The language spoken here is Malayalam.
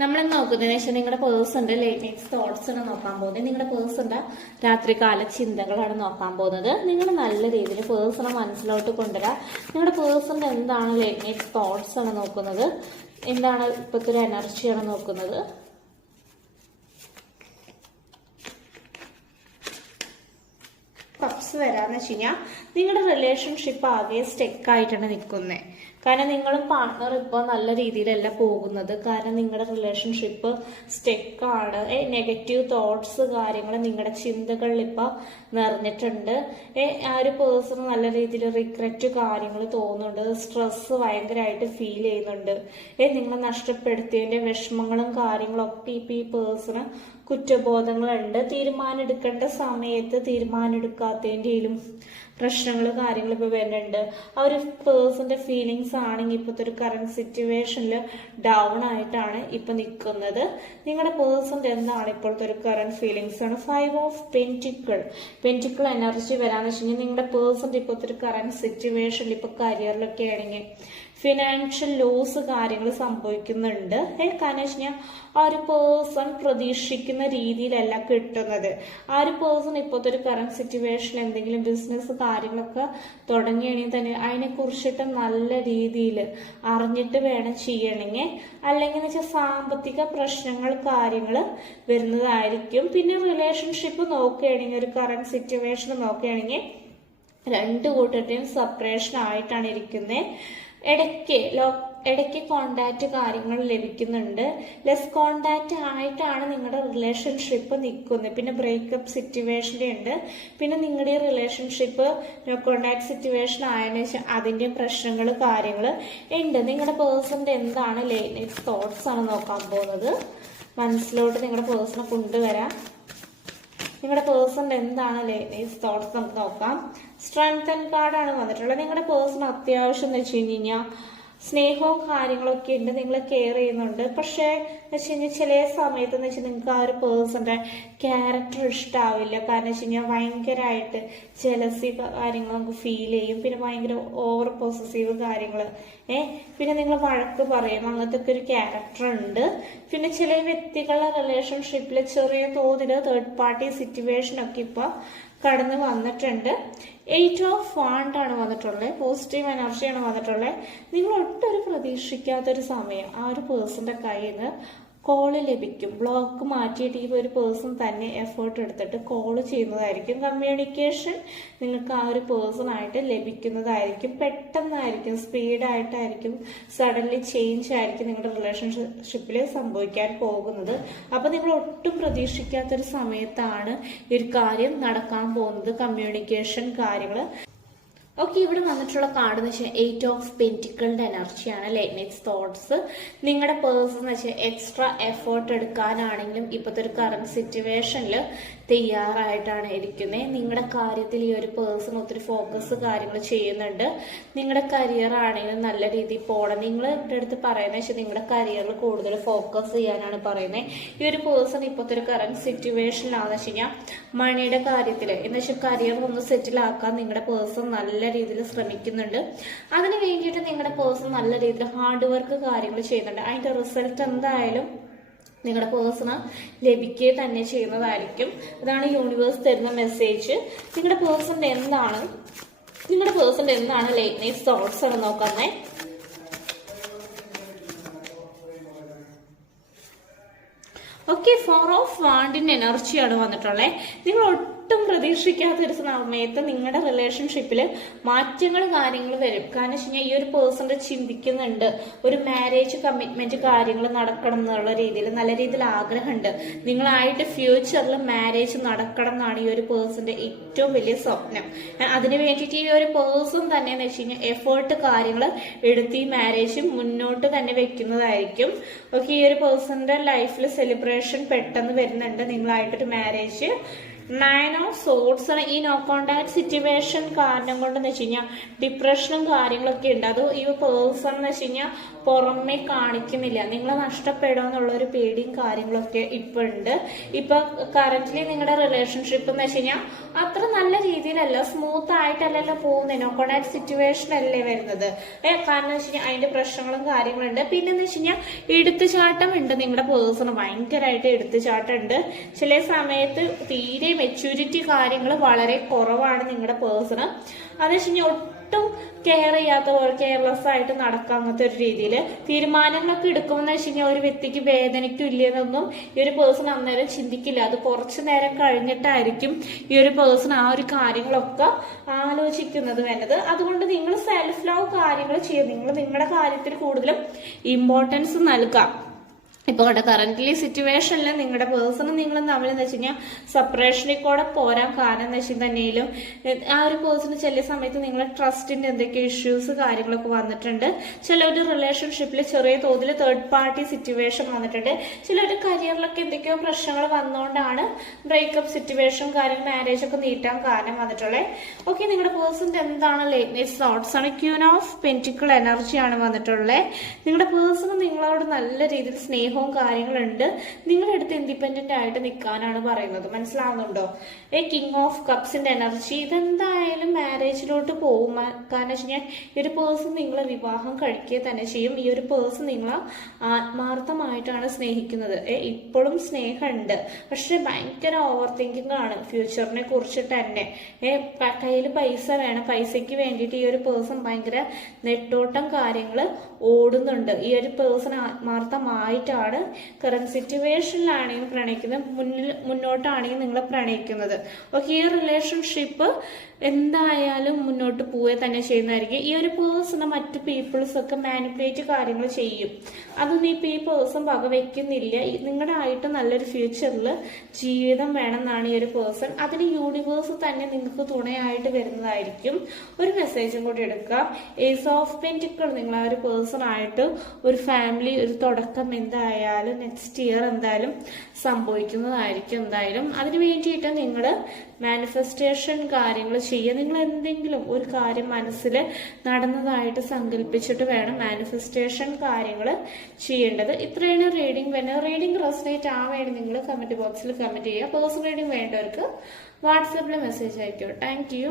നമ്മൾ നോക്കുന്നതെന്ന് വെച്ചാൽ നിങ്ങളുടെ പേഴ്സന്റെ ലേറ്റ് നൈറ്റ് തോട്ട്സ് ആണ് നോക്കാൻ പോകുന്നത്. നിങ്ങളുടെ പേഴ്സന്റെ രാത്രികാല ചിന്തകളാണ് നോക്കാൻ പോകുന്നത്. നിങ്ങൾ നല്ല രീതിയിൽ പേഴ്സണെ മനസ്സിലോട്ട് കൊണ്ടുവരാം. നിങ്ങളുടെ പേഴ്സന്റെ എന്താണ് ലേറ്റ് നൈറ്റ് തോട്ട്സ് ആണ് നോക്കുന്നത്, എന്താണ് ഇപ്പോഴത്തെ ഒരു എനർജിയാണ് നോക്കുന്നത്. കപ്സ് വരാന്ന് വെച്ച് കഴിഞ്ഞാൽ നിങ്ങളുടെ റിലേഷൻഷിപ്പ് ആകെ സ്റ്റെക്കായിട്ടാണ് നിൽക്കുന്നത്. കാരണം നിങ്ങളും പാർട്ട്ണർ ഇപ്പോൾ നല്ല രീതിയിലല്ല പോകുന്നത്. കാരണം നിങ്ങളുടെ റിലേഷൻഷിപ്പ് സ്റ്റെക്കാണ്. നെഗറ്റീവ് തോട്ട്സ് കാര്യങ്ങൾ നിങ്ങളുടെ ചിന്തകളിൽ ഇപ്പോൾ നിറഞ്ഞിട്ടുണ്ട്. ആ ഒരു പേഴ്സൺ നല്ല രീതിയിൽ റിഗ്രറ്റ് കാര്യങ്ങൾ തോന്നുന്നുണ്ട്. സ്ട്രെസ് ഭയങ്കരമായിട്ട് ഫീൽ ചെയ്യുന്നുണ്ട്. നിങ്ങളെ നഷ്ടപ്പെടുത്തിയതിന്റെ വിഷമങ്ങളും കാര്യങ്ങളും ഒക്കെ ഇപ്പം ഈ പേഴ്സണ് കുറ്റബോധങ്ങളുണ്ട്. തീരുമാനം എടുക്കേണ്ട സമയത്ത് തീരുമാനം എടുക്കാത്തതിൻ്റെയും പ്രശ്നങ്ങൾ കാര്യങ്ങൾ ഇപ്പൊ വരുന്നുണ്ട്. ആ ഒരു പേഴ്സന്റെ ഫീലിങ്സ് ആണെങ്കിൽ ഇപ്പോഴത്തെ ഒരു കറന്റ് സിറ്റുവേഷനിൽ ഡൗൺ ആയിട്ടാണ് ഇപ്പൊ നിൽക്കുന്നത്. നിങ്ങളുടെ പേഴ്സന്റെ എന്താണ് ഇപ്പോഴത്തെ ഒരു കറന്റ് ഫീലിങ്സ് ആണ്. 5 ഓഫ് പെന്റിക്കിൾ എനർജി വരാന്ന് വെച്ച് കഴിഞ്ഞാൽ നിങ്ങളുടെ പേഴ്സന്റെ ഇപ്പോഴത്തെ ഒരു കറന്റ് സിറ്റുവേഷനിൽ ഇപ്പൊ കരിയറിലൊക്കെ ആണെങ്കിൽ ഫിനാൻഷ്യൽ ലോസ് കാര്യങ്ങൾ സംഭവിക്കുന്നുണ്ട്. കാരണം വെച്ച് കഴിഞ്ഞാൽ ആ ഒരു പേഴ്സൺ പ്രതീക്ഷിക്കുന്ന രീതിയിലല്ല കിട്ടുന്നത്. ആ ഒരു പേഴ്സൺ ഇപ്പോഴത്തെ ഒരു കറന്റ് സിറ്റുവേഷൻ എന്തെങ്കിലും ബിസിനസ് കാര്യങ്ങളൊക്കെ തുടങ്ങുകയാണെങ്കിൽ തന്നെ അതിനെ കുറിച്ചിട്ട് നല്ല രീതിയിൽ അറിഞ്ഞിട്ട് വേണം ചെയ്യണമെങ്കിൽ. അല്ലെങ്കിൽ എന്ന് വെച്ചാൽ സാമ്പത്തിക പ്രശ്നങ്ങൾ കാര്യങ്ങൾ വരുന്നതായിരിക്കും. പിന്നെ റിലേഷൻഷിപ്പ് നോക്കുകയാണെങ്കിൽ ഒരു കറന്റ് സിറ്റുവേഷൻ നോക്കുകയാണെങ്കിൽ രണ്ടു കൂട്ടരുടെയും സെപ്പറേഷൻ ആയിട്ടാണ് ഇരിക്കുന്നത്. ഇടയ്ക്ക് കോണ്ടാക്ട് കാര്യങ്ങൾ ലഭിക്കുന്നുണ്ട്. ലെസ് കോണ്ടാക്ട് ആയിട്ടാണ് നിങ്ങളുടെ റിലേഷൻഷിപ്പ് നിൽക്കുന്നത്. പിന്നെ ബ്രേക്കപ്പ് സിറ്റുവേഷൻ്റെ ഉണ്ട്. പിന്നെ നിങ്ങളുടെ ഈ റിലേഷൻഷിപ്പ് നോ കോണ്ടാക്ട് സിറ്റുവേഷൻ ആയതിനു ശേഷം അതിൻ്റെ പ്രശ്നങ്ങൾ കാര്യങ്ങൾ ഉണ്ട്. നിങ്ങളുടെ പേഴ്സന്റെ എന്താണ് ലേറ്റ് നൈറ്റ് തോട്ട്സ് ആണ് നോക്കാൻ പോകുന്നത്. മനസ്സിലോട്ട് നിങ്ങളുടെ പേഴ്സണെ കൊണ്ടുവരാം. നിങ്ങളുടെ പേഴ്സന്റെ എന്താണ് ലേറ്റ് നൈറ്റ് തോട്ട്സ് നമുക്ക് നോക്കാം. സ്ട്രെങ്തൻ കാർഡാണ് വന്നിട്ടുള്ളത്. നിങ്ങളുടെ പേഴ്സൺ അത്യാവശ്യം എന്ന് വെച്ച് കഴിഞ്ഞാൽ സ്നേഹവും കാര്യങ്ങളൊക്കെ ഉണ്ട്. നിങ്ങളെ കെയർ ചെയ്യുന്നുണ്ട്. പക്ഷേ എന്ന് വെച്ച് കഴിഞ്ഞാൽ ചില സമയത്ത് എന്ന് വെച്ചാൽ നിങ്ങൾക്ക് ആ ഒരു പേഴ്സന്റെ ക്യാരക്ടർ ഇഷ്ടാവില്ല. കാരണം വെച്ച് കഴിഞ്ഞാൽ ഭയങ്കരമായിട്ട് ജലസി കാര്യങ്ങൾ നമുക്ക് ഫീൽ ചെയ്യും. പിന്നെ ഭയങ്കര ഓവർ പോസസീവ് കാര്യങ്ങൾ പിന്നെ നിങ്ങൾ വഴക്ക് പറയും. അങ്ങനത്തെ ഒക്കെ ഒരു ക്യാരക്ടർ ഉണ്ട്. പിന്നെ ചില വ്യക്തികളുടെ റിലേഷൻഷിപ്പിൽ ചെറിയ തോതിൽ തേർഡ് പാർട്ടി സിറ്റുവേഷൻ ഒക്കെ ഇപ്പൊ കടന്ന് വന്നിട്ടുണ്ട്. 8 ഓഫ് വാണ്ട് ആണ് വന്നിട്ടുള്ളത്. പോസിറ്റീവ് എനർജിയാണ് വന്നിട്ടുള്ളത്. നിങ്ങൾ ഒട്ടൊരു പ്രതീക്ഷിക്കാത്തൊരു സമയം ആ ഒരു പേഴ്സന്റെ കയ്യിൽ നിന്ന് കോള് ലഭിക്കും. ബ്ലോക്ക് മാറ്റിയിട്ട് ഈ ഒരു പേഴ്സൺ തന്നെ എഫേർട്ട് എടുത്തിട്ട് കോള് ചെയ്യുന്നതായിരിക്കും. കമ്മ്യൂണിക്കേഷൻ നിങ്ങൾക്ക് ആ ഒരു പേഴ്സൺ ആയിട്ട് ലഭിക്കുന്നതായിരിക്കും. പെട്ടെന്നായിരിക്കും, സ്പീഡായിട്ടായിരിക്കും, സഡൻലി ചേഞ്ച് ആയിരിക്കും നിങ്ങളുടെ റിലേഷൻഷിപ്പിൽ സംഭവിക്കാൻ പോകുന്നത്. അപ്പൊ നിങ്ങൾ ഒട്ടും പ്രതീക്ഷിക്കാത്തൊരു സമയത്താണ് ഈ ഒരു കാര്യം നടക്കാൻ പോകുന്നത്. കമ്മ്യൂണിക്കേഷൻ കാര്യങ്ങൾ ഓക്കെ. ഇവിടെ വന്നിട്ടുള്ള കാർഡ് എന്ന് വെച്ചാൽ 8 ഓഫ് പെന്റിക്കിളിന്റെ എനർജിയാണ്. Late night thoughts. നിങ്ങളുടെ പേഴ്സൺ എന്ന് വെച്ചാൽ എക്സ്ട്രാ എഫേർട്ട് എടുക്കാനാണെങ്കിലും ഇപ്പോഴത്തെ ഒരു കറന്റ് സിറ്റുവേഷനിൽ തയ്യാറായിട്ടാണ് ഇരിക്കുന്നത്. നിങ്ങളുടെ കാര്യത്തിൽ ഈ ഒരു പേഴ്സൺ ഒത്തിരി ഫോക്കസ് കാര്യങ്ങൾ ചെയ്യുന്നുണ്ട്. നിങ്ങളുടെ കരിയർ ആണെങ്കിലും നല്ല രീതിയിൽ പോകണം. നിങ്ങൾ എൻ്റെ അടുത്ത് പറയുന്നത് വെച്ചാൽ നിങ്ങളുടെ കരിയറിൽ കൂടുതൽ ഫോക്കസ് ചെയ്യാനാണ് പറയുന്നത്. ഈ ഒരു പേഴ്സൺ ഇപ്പോഴത്തെ ഒരു കറന്റ് സിറ്റുവേഷനിലാണെന്ന് വെച്ച് കഴിഞ്ഞാൽ മണിയുടെ കാര്യത്തിൽ എന്ന് വെച്ചാൽ കരിയർ ഒന്ന് സെറ്റിൽ ആക്കാൻ നിങ്ങളുടെ പേഴ്സൺ നല്ല രീതിയിൽ ശ്രമിക്കുന്നുണ്ട്. അതിന് വേണ്ടിയിട്ട് നിങ്ങളുടെ പേഴ്സൺ നല്ല രീതിയിൽ ഹാർഡ് വർക്ക് കാര്യങ്ങൾ ചെയ്യുന്നുണ്ട്. അതിന്റെ റിസൾട്ട് എന്തായാലും നിങ്ങളുടെ പേഴ്സണ് ലഭിക്കുക തന്നെ ചെയ്യുന്നതായിരിക്കും. അതാണ് യൂണിവേഴ്സ് തരുന്ന മെസ്സേജ്. നിങ്ങളുടെ പേഴ്സന്റെ എന്താണ് ലേറ്റ് നൈറ്റ് തോട്ട്സ് ആണ് നോക്കുന്നേ. ഓക്കെ. 4 ഓഫ് വാണ്ടിന്റെ എനർജിയാണ് വന്നിട്ടുള്ളത്. നിങ്ങൾ ഒട്ടും പ്രതീക്ഷിക്കാത്ത ഒരു സമയത്ത് നിങ്ങളുടെ റിലേഷൻഷിപ്പിൽ മാറ്റങ്ങൾ കാര്യങ്ങൾ വരും. കാരണം വെച്ച് കഴിഞ്ഞാൽ ഈ ഒരു പേഴ്സന്റെ ചിന്തിക്കുന്നുണ്ട് ഒരു മാരേജ് കമ്മിറ്റ്മെന്റ് കാര്യങ്ങൾ നടക്കണം എന്നുള്ള രീതിയിൽ നല്ല രീതിയിൽ ആഗ്രഹമുണ്ട്. നിങ്ങളായിട്ട് ഫ്യൂച്ചറിൽ മാരേജ് നടക്കണം എന്നാണ് ഈ ഒരു പേഴ്സന്റെ ഏറ്റവും വലിയ സ്വപ്നം. അതിന് വേണ്ടിയിട്ട് ഈ ഒരു പേഴ്സൺ തന്നെ എന്ന് വെച്ച് കഴിഞ്ഞാൽ എഫേർട്ട് കാര്യങ്ങൾ എടുത്ത് ഈ മാരേജ് മുന്നോട്ട് തന്നെ വെക്കുന്നതായിരിക്കും. ഓക്കെ. ഈ ഒരു പേഴ്സന്റെ ലൈഫിൽ സെലിബ്രേഷൻ പെട്ടെന്ന് വരുന്നുണ്ട്. നിങ്ങളായിട്ടൊരു മാരേജ് 9 ഓഫ് സോർട്സ് ആണ്. ഈ നോ കോണ്ടാക്ട് സിറ്റുവേഷൻ കാരണം കൊണ്ടെന്ന് വെച്ച് കഴിഞ്ഞാൽ ഡിപ്രഷനും കാര്യങ്ങളൊക്കെ ഉണ്ട്. അത് ഈ പേഴ്സൺ എന്ന് വെച്ച് കഴിഞ്ഞാൽ പുറമെ കാണിക്കുന്നില്ല. നിങ്ങൾ നഷ്ടപ്പെടുമെന്നുള്ള ഒരു പേടിയും കാര്യങ്ങളൊക്കെ ഇപ്പൊ ഉണ്ട്. ഇപ്പൊ കറന്റ്ലി നിങ്ങളുടെ റിലേഷൻഷിപ്പ് എന്ന് വെച്ച് കഴിഞ്ഞാൽ അത്ര നല്ല രീതിയിലല്ല, സ്മൂത്ത് ആയിട്ടല്ലല്ലോ പോകുന്നത്. നോ കോണ്ടാക്ട് സിറ്റുവേഷൻ അല്ലേ വരുന്നത്. കാരണം വെച്ച് കഴിഞ്ഞാൽ അതിന്റെ പ്രശ്നങ്ങളും കാര്യങ്ങളുണ്ട്. പിന്നെന്ന് വെച്ച് കഴിഞ്ഞാൽ എടുത്തുചാട്ടം ഉണ്ട്. നിങ്ങളുടെ പേഴ്സൺ ഭയങ്കരമായിട്ട് എടുത്തുചാട്ടം ഉണ്ട്. ചില സമയത്ത് തീരെ മെച്യൂരിറ്റി കാര്യങ്ങൾ വളരെ കുറവാണ് നിങ്ങളുടെ പേഴ്സൺ. അതെന്ന് വെച്ച് കഴിഞ്ഞാൽ ഒട്ടും കെയർ ചെയ്യാത്ത പോലെ കെയർലെസ് ആയിട്ട് നടക്കാം. അങ്ങനത്തെ ഒരു രീതിയിൽ തീരുമാനങ്ങളൊക്കെ എടുക്കുമെന്ന് വെച്ച് കഴിഞ്ഞാൽ ഒരു വ്യക്തിക്ക് വേദനിക്കും ഇല്ലെന്നൊന്നും ഈ ഒരു പേഴ്സൺ അന്നേരം ചിന്തിക്കില്ല. അത് കുറച്ചു നേരം കഴിഞ്ഞിട്ടായിരിക്കും ഈ ഒരു പേഴ്സൺ ആ ഒരു കാര്യങ്ങളൊക്കെ ആലോചിക്കുന്നത് വേണ്ടത്. അതുകൊണ്ട് നിങ്ങൾ സെൽഫ് ലവ് കാര്യങ്ങൾ ചെയ്യും. നിങ്ങൾ നിങ്ങളുടെ കാര്യത്തിൽ കൂടുതലും ഇമ്പോർട്ടൻസ് നൽകാം. ഇപ്പൊ കറന്റ്ലി സിറ്റുവേഷനിൽ നിങ്ങളുടെ പേഴ്സണും നിങ്ങളും തമ്മിൽ എന്ന് വെച്ച് കഴിഞ്ഞാൽ സെപ്പറേഷനിൽ കൂടെ പോരാൻ കാരണം എന്ന് വെച്ചാൽ തന്നെയും ആ ഒരു പേഴ്സണ് ചില സമയത്ത് നിങ്ങളെ ട്രസ്റ്റിന്റെ എന്തൊക്കെ ഇഷ്യൂസ് കാര്യങ്ങളൊക്കെ വന്നിട്ടുണ്ട്. ചിലവരുടെ റിലേഷൻഷിപ്പിൽ ചെറിയ തോതിൽ തേർഡ് പാർട്ടി സിറ്റുവേഷൻ വന്നിട്ടുണ്ട്. ചിലവരുടെ കരിയറിലൊക്കെ എന്തൊക്കെയോ പ്രശ്നങ്ങൾ വന്നുകൊണ്ടാണ് ബ്രേക്കപ്പ് സിറ്റുവേഷൻ കാര്യം മാരേജ് ഒക്കെ നീട്ടാൻ കാരണം വന്നിട്ടുള്ളത്. ഓക്കെ, നിങ്ങളുടെ പേഴ്സണിന്റെ എന്താണ് ലേറ്റ്നെസ് തോട്ട്സ് ആണ്. ക്യൂൻ ഓഫ് പെന്റിക്കിൾ എനർജിയാണ് വന്നിട്ടുള്ളത്. നിങ്ങളുടെ പേഴ്സണ് നിങ്ങളോട് നല്ല രീതിയിൽ സ്നേഹം കാര്യങ്ങളുണ്ട്. നിങ്ങളുടെ അടുത്ത് ഇൻഡിപെൻഡന്റ് ആയിട്ട് നിൽക്കാനാണ് പറയുന്നത്. മനസ്സിലാവുന്നുണ്ടോ? കിങ് ഓഫ് കപ്സിന്റെ എനർജി. ഇതെന്തായാലും മാരേജിലോട്ട് പോകും. കാരണം വെച്ച് കഴിഞ്ഞാൽ ഈ ഒരു പേഴ്സൺ നിങ്ങളെ വിവാഹം കഴിക്കുക തന്നെ ചെയ്യും. ഈ ഒരു പേഴ്സൺ നിങ്ങളെ ആത്മാർത്ഥമായിട്ടാണ് സ്നേഹിക്കുന്നത്. ഇപ്പോഴും സ്നേഹമുണ്ട്, പക്ഷെ ഭയങ്കര ഓവർ തിങ്കിങ് ആണ് ഫ്യൂച്ചറിനെ കുറിച്ചിട്ട് തന്നെ. കയ്യിൽ പൈസ വേണം, പൈസയ്ക്ക് വേണ്ടിയിട്ട് ഈ ഒരു പേഴ്സൺ ഭയങ്കര നെട്ടോട്ടം കാര്യങ്ങൾ ഓടുന്നുണ്ട്. ഈ ഒരു പേഴ്സൺ ആത്മാർത്ഥമായിട്ടാണ് കറന്റ് സിറ്റുവേഷനിലാണെങ്കിൽ പ്രണയിക്കുന്നത്, മുന്നോട്ടാണെങ്കിൽ നിങ്ങൾ പ്രണയിക്കുന്നത്. ഓക്കെ, ഈ റിലേഷൻഷിപ്പ് എന്തായാലും മുന്നോട്ട് പോവുക തന്നെ ചെയ്യുന്നതായിരിക്കും. ഈ ഒരു പേഴ്സണ് മറ്റു പീപ്പിൾസ് ഒക്കെ മാനിപ്പുലേറ്റ് കാര്യങ്ങൾ ചെയ്യും. അതൊന്നും ഇപ്പൊ ഈ പേഴ്സൺ വകവെക്കുന്നില്ല. നിങ്ങളുടെ ആയിട്ട് നല്ലൊരു ഫ്യൂച്ചറിൽ ജീവിതം വേണമെന്നാണ് ഈ ഒരു പേഴ്സൺ. അതിന് യൂണിവേഴ്സ് തന്നെ നിങ്ങൾക്ക് തുണയായിട്ട് വരുന്നതായിരിക്കും. ഒരു മെസ്സേജും കൂടി എടുക്കാം. Ace of pentacle. നിങ്ങൾ ആ ഒരു പേഴ്സൺ ആയിട്ട് ഒരു ഫാമിലി, ഒരു തുടക്കം എന്തായാലും നെക്സ്റ്റ് ഇയർ എന്തായാലും സംഭവിക്കുന്നതായിരിക്കും. എന്തായാലും അതിന് വേണ്ടിയിട്ട് നിങ്ങൾ മാനിഫെസ്റ്റേഷൻ കാര്യങ്ങൾ ചെയ്യുക. നിങ്ങൾ എന്തെങ്കിലും ഒരു കാര്യം മനസ്സിൽ നടന്നതായിട്ട് സങ്കല്പിച്ചിട്ട് വേണം മാനിഫെസ്റ്റേഷൻ കാര്യങ്ങൾ ചെയ്യേണ്ടത്. ഇത്രയാണ് റീഡിംഗ് വരുന്നത്. റീഡിംഗ് റെസനേറ്റ് ആവേണ്ടി നിങ്ങൾ കമന്റ് ബോക്സിൽ കമന്റ് ചെയ്യുക. പേഴ്സണൽ റീഡിംഗ് വേണ്ടവർക്ക് വാട്സാപ്പിൽ മെസ്സേജ് അയക്കുക. Thank you.